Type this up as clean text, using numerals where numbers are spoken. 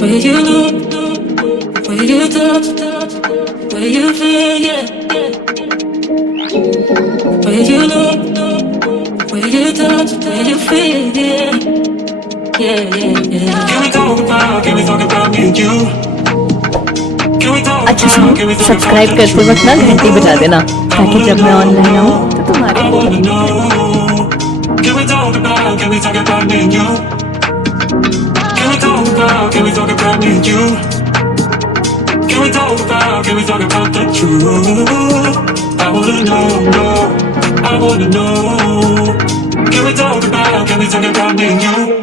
Where you look, where you touch, where you feel, yeah. Where you look, where you touch, where you feel, yeah. Yeah, yeah, yeah. Can we talk about me and you? अच्छा सुनो, subscribe करते वक्त ना घंटी बजा देना ताकि जब मैं ऑनलाइन आऊँ तो तुम्हारे फोन में Can we talk about me and you? Can we talk about me and you? Can we talk about the truth? I wanna know, I wanna know. Can we talk about me and you?